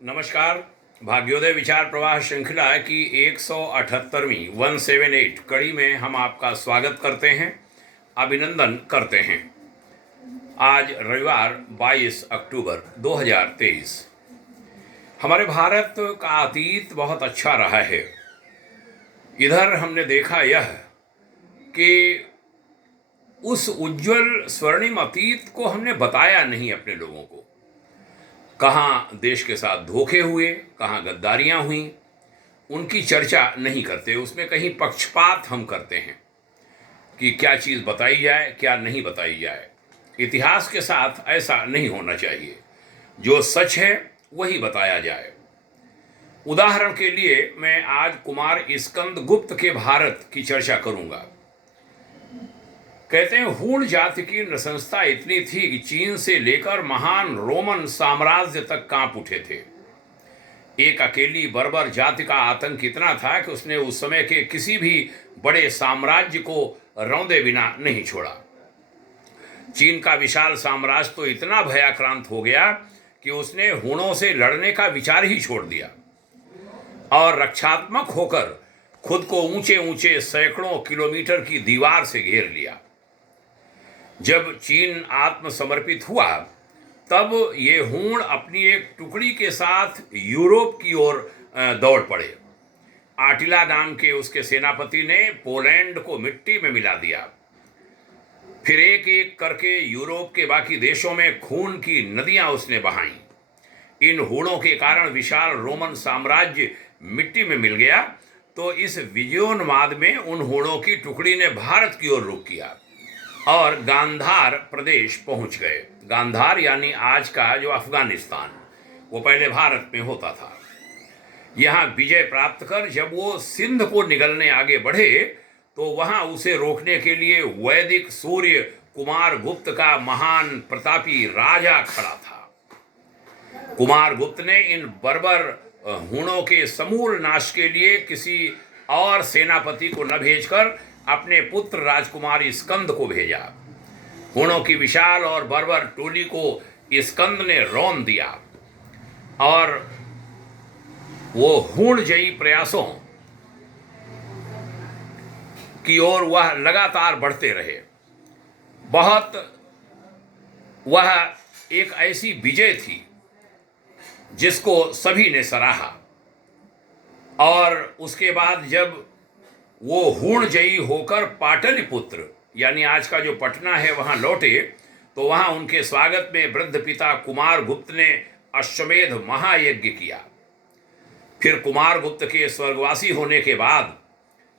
नमस्कार। भाग्योदय विचार प्रवाह श्रृंखला की 178वीं 178 कड़ी में हम आपका स्वागत करते हैं, अभिनंदन करते हैं। आज रविवार 22 अक्टूबर 2023। हमारे भारत का अतीत बहुत अच्छा रहा है। इधर हमने देखा यह कि उस उज्जवल स्वर्णिम अतीत को हमने बताया नहीं अपने लोगों को। कहाँ देश के साथ धोखे हुए, कहाँ गद्दारियाँ हुई, उनकी चर्चा नहीं करते। उसमें कहीं पक्षपात हम करते हैं कि क्या चीज़ बताई जाए, क्या नहीं बताई जाए। इतिहास के साथ ऐसा नहीं होना चाहिए। जो सच है वही बताया जाए। उदाहरण के लिए मैं आज कुमार स्कंद गुप्त के भारत की चर्चा करूंगा। कहते हैं हूण जाति की नृशंसता इतनी थी कि चीन से लेकर महान रोमन साम्राज्य तक कांप उठे थे। एक अकेली बर्बर जाति का आतंक इतना था कि उसने उस समय के किसी भी बड़े साम्राज्य को रौंदे बिना नहीं छोड़ा। चीन का विशाल साम्राज्य तो इतना भयाक्रांत हो गया कि उसने हूणों से लड़ने का विचार ही छोड़ दिया और रक्षात्मक होकर खुद को ऊंचे ऊंचे सैकड़ों किलोमीटर की दीवार से घेर लिया। जब चीन आत्मसमर्पित हुआ तब ये हूण अपनी एक टुकड़ी के साथ यूरोप की ओर दौड़ पड़े। आटिला नाम के उसके सेनापति ने पोलैंड को मिट्टी में मिला दिया। फिर एक एक करके यूरोप के बाकी देशों में खून की नदियां उसने बहाईं। इन हूणों के कारण विशाल रोमन साम्राज्य मिट्टी में मिल गया। तो इस विजयोन्माद में उन हूणों की टुकड़ी ने भारत की ओर रुख किया और गांधार प्रदेश पहुंच गए। गांधार यानी आज का जो अफगानिस्तान, वो पहले भारत में होता था। यहाँ विजय प्राप्त कर जब वो सिंध को निगलने आगे बढ़े तो वहाँ उसे रोकने के लिए वैदिक सूर्य कुमार गुप्त का महान प्रतापी राजा खड़ा था। कुमार गुप्त ने इन बर्बर हूणों के समूल नाश के लिए किसी और सेनापति को न भेजकर अपने पुत्र राजकुमार स्कंद को भेजा। हूणों की विशाल और बर्बर टोली को स्कंद ने रौंद दिया और वो हूणजयी प्रयासों की ओर वह लगातार बढ़ते रहे। वह एक ऐसी विजय थी जिसको सभी ने सराहा। और उसके बाद जब वो हूणजयी होकर पाटलिपुत्र यानी आज का जो पटना है वहां लौटे तो वहां उनके स्वागत में वृद्ध पिता कुमार गुप्त ने अश्वमेध महायज्ञ किया। फिर कुमार गुप्त के स्वर्गवासी होने के बाद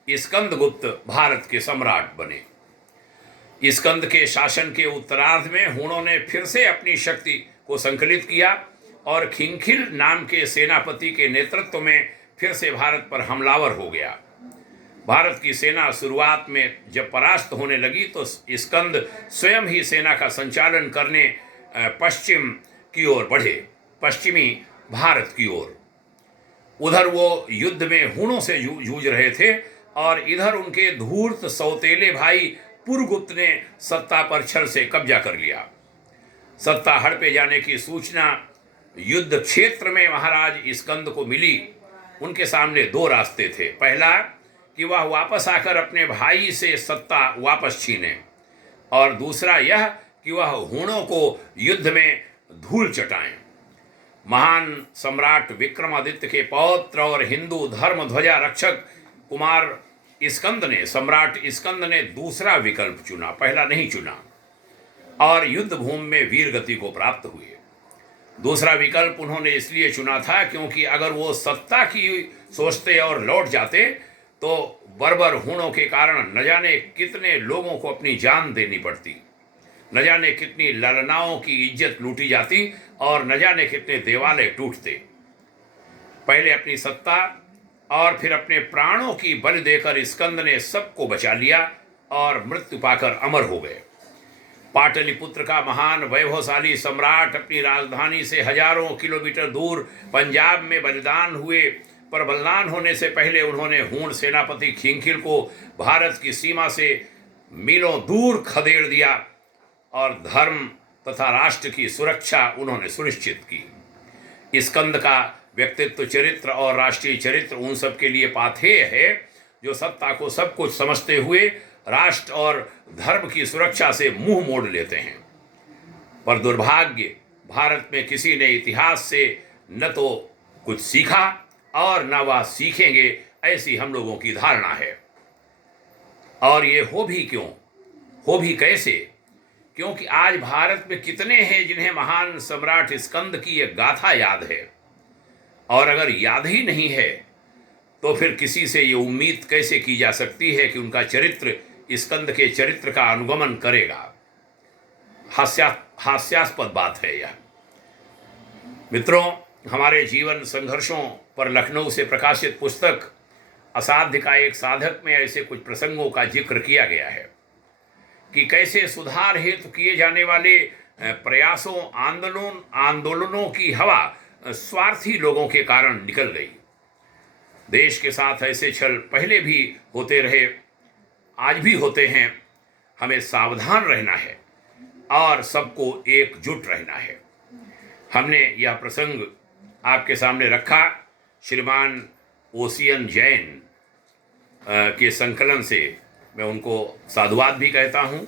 स्कंद गुप्त भारत के सम्राट बने। स्कंद के शासन के उत्तरार्ध में हूणों ने फिर से अपनी शक्ति को संकलित किया और खिंखिल नाम के सेनापति के नेतृत्व में फिर से भारत पर हमलावर हो गया। भारत की सेना शुरुआत में जब परास्त होने लगी तो स्कंद स्वयं ही सेना का संचालन करने पश्चिम की ओर बढ़े, पश्चिमी भारत की ओर। उधर वो युद्ध में हूणों से जूझ रहे थे और इधर उनके धूर्त सौतेले भाई पुरगुप्त ने सत्ता पर छल से कब्जा कर लिया। सत्ता हड़पे जाने की सूचना युद्ध क्षेत्र में महाराज स्कंद को मिली। उनके सामने दो रास्ते थे। पहला कि वह वापस आकर अपने भाई से सत्ता वापस छीने और दूसरा यह कि वह हूणों को युद्ध में धूल चटाएं। महान सम्राट विक्रमादित्य के पौत्र और हिंदू धर्म ध्वजा रक्षक कुमार सम्राट स्कंद ने दूसरा विकल्प चुना, पहला नहीं चुना और युद्ध भूमि में वीर गति को प्राप्त हुए। दूसरा विकल्प उन्होंने इसलिए चुना था क्योंकि अगर वो सत्ता की सोचते और लौट जाते तो बर्बर हूणों के कारण न जाने कितने लोगों को अपनी जान देनी पड़ती, न जाने कितनी ललनाओं की इज्जत लूटी जाती और न जाने कितने देवालय टूटते। पहले अपनी सत्ता और फिर अपने प्राणों की बलि देकर स्कंद ने सबको बचा लिया और मृत्यु पाकर अमर हो गए। पाटलिपुत्र का महान वैभवशाली सम्राट अपनी राजधानी से हजारों किलोमीटर दूर पंजाब में बलिदान हुए, पर बलिदान होने से पहले उन्होंने हूण सेनापति खिंखिल को भारत की सीमा से मीलों दूर खदेड़ दिया और धर्म तथा राष्ट्र की सुरक्षा उन्होंने सुनिश्चित की। स्कंद का व्यक्तित्व चरित्र और राष्ट्रीय चरित्र उन सब के लिए पाथेय है जो सत्ता को सब कुछ समझते हुए राष्ट्र और धर्म की सुरक्षा से मुंह मोड़ लेते हैं। पर दुर्भाग्य, भारत में किसी ने इतिहास से न तो कुछ सीखा और न वह सीखेंगे, ऐसी हम लोगों की धारणा है। और ये हो भी क्यों, हो भी कैसे? क्योंकि आज भारत में कितने हैं जिन्हें महान सम्राट स्कंद की एक गाथा याद है, और अगर याद ही नहीं है तो फिर किसी से ये उम्मीद कैसे की जा सकती है कि उनका चरित्र स्कंद के चरित्र का अनुगमन करेगा। हास्यास्पद बात है यह। मित्रों, हमारे जीवन संघर्षों पर लखनऊ से प्रकाशित पुस्तक असाध्य का एक साधक में ऐसे कुछ प्रसंगों का जिक्र किया गया है कि कैसे सुधार हेतु किए जाने वाले प्रयासों, आंदोलनों की हवा स्वार्थी लोगों के कारण निकल गई। देश के साथ ऐसे छल पहले भी होते रहे, आज भी होते हैं। हमें सावधान रहना है और सबको एकजुट रहना है। हमने यह प्रसंग आपके सामने रखा श्रीमान ओसियन जैन के संकलन से। मैं उनको साधुवाद भी कहता हूँ,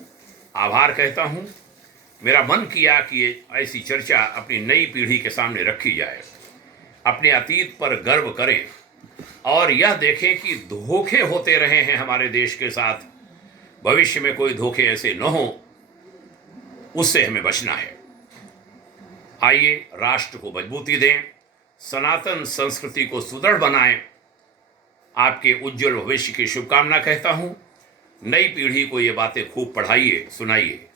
आभार कहता हूँ। मेरा मन किया कि ऐसी चर्चा अपनी नई पीढ़ी के सामने रखी जाए, अपने अतीत पर गर्व करें और यह देखें कि धोखे होते रहे हैं हमारे देश के साथ। भविष्य में कोई धोखे ऐसे न हो, उससे हमें बचना है। आइए राष्ट्र को मजबूती दें, सनातन संस्कृति को सुदृढ़ बनाएं। आपके उज्जवल भविष्य की शुभकामना कहता हूँ। नई पीढ़ी को ये बातें खूब पढ़ाइए, सुनाइए।